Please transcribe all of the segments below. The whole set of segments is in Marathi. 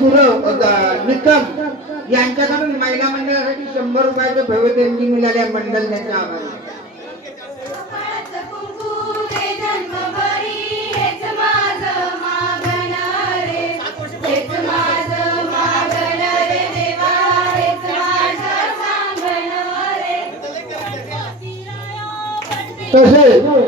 गुरव निकम यांच्याकडून महिला मंडळासाठी शंभर रुपयाचे भव्य देणगी मिळाल्या मंडल त्यांच्या तसेच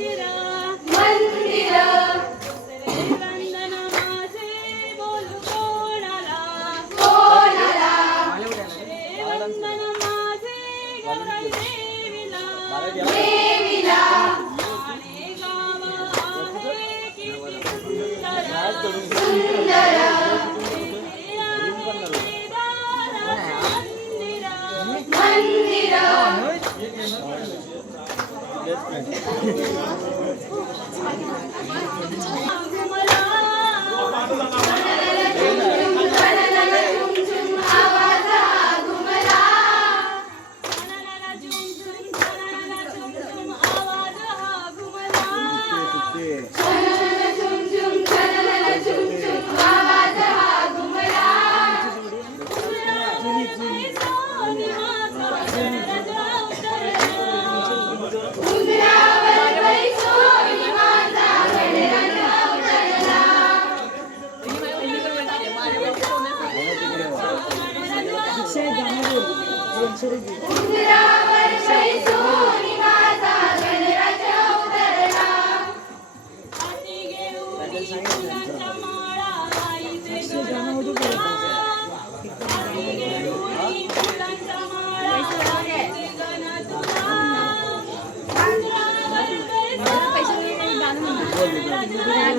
Thank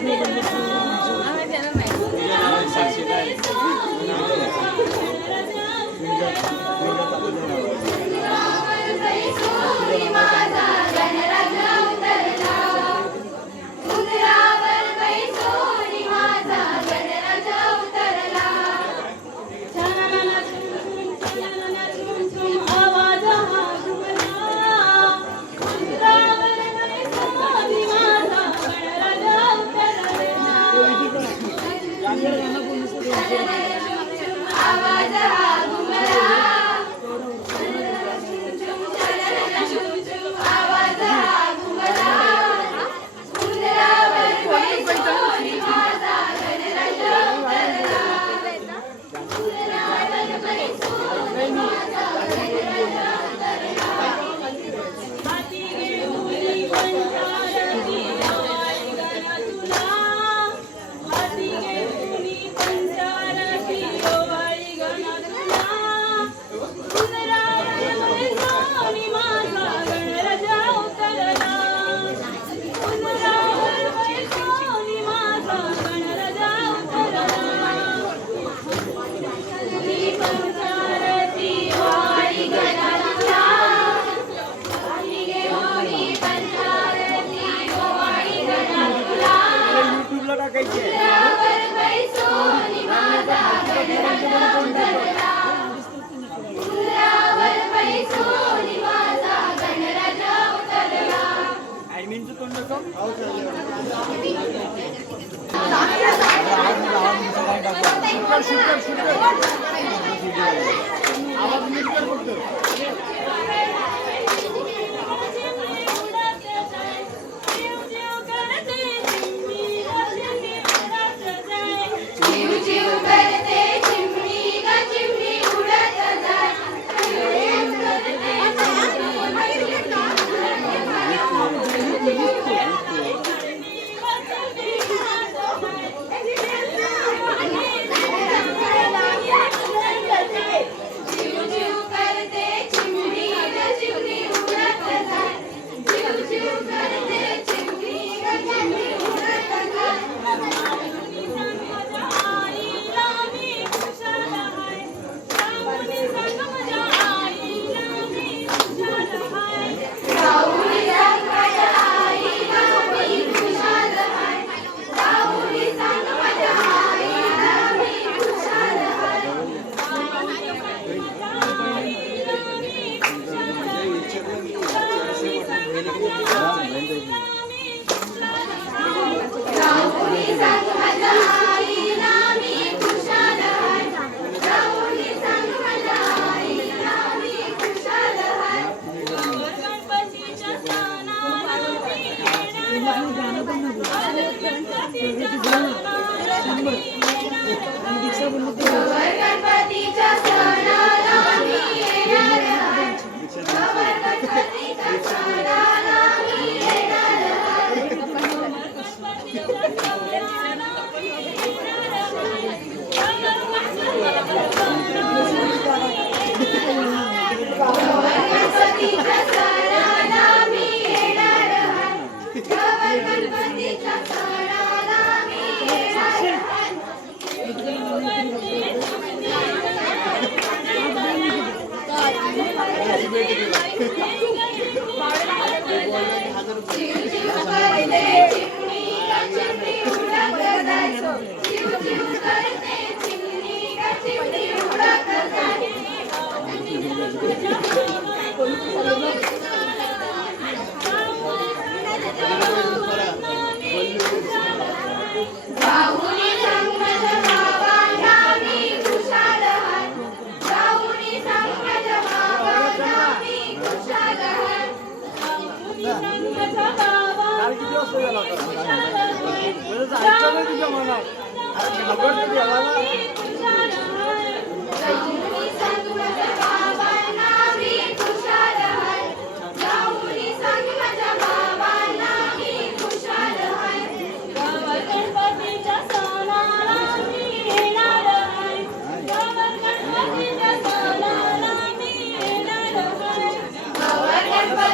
you.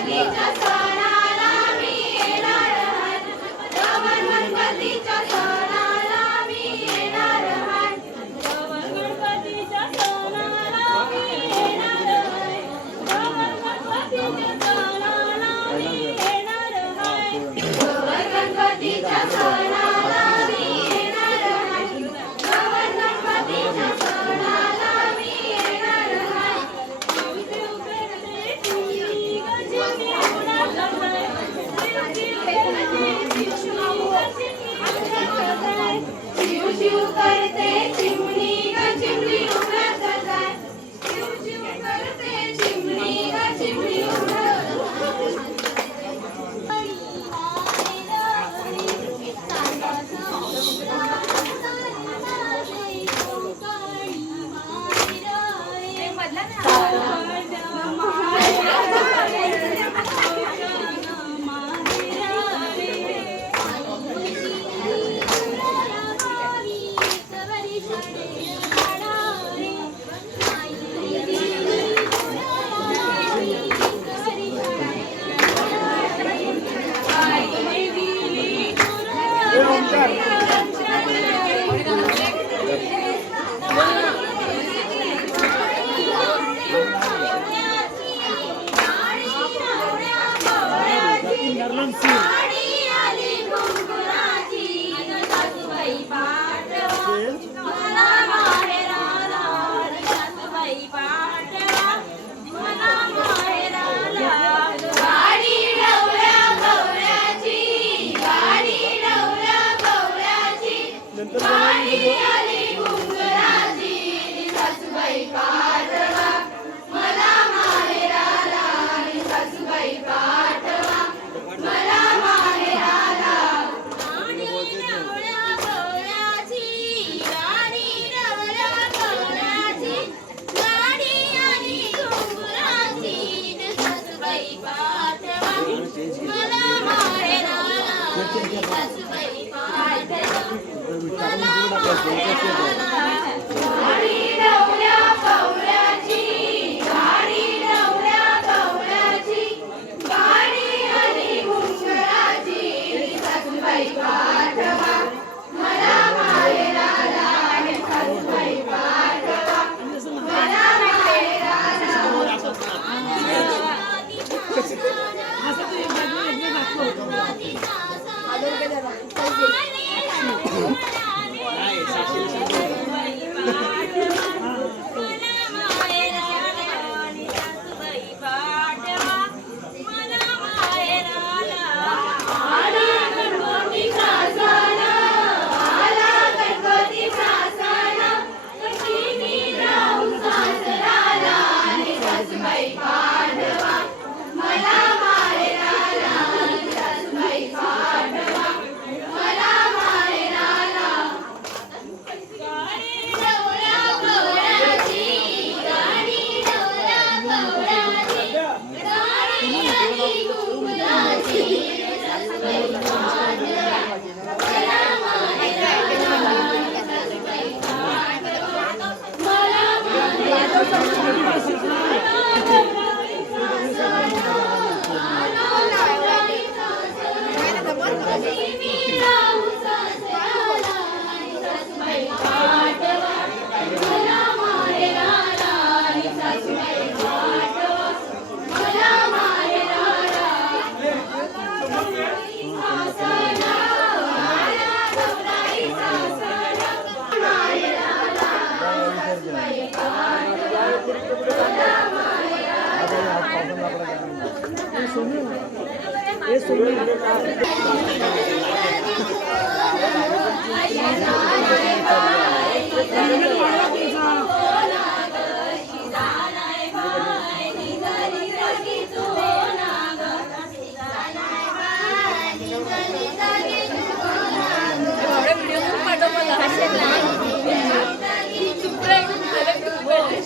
Bonita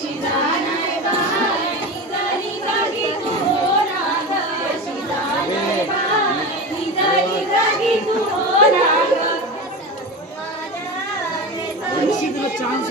She's on my body. Chance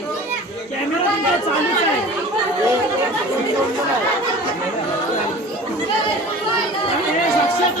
camera तिथे आहे लक्षात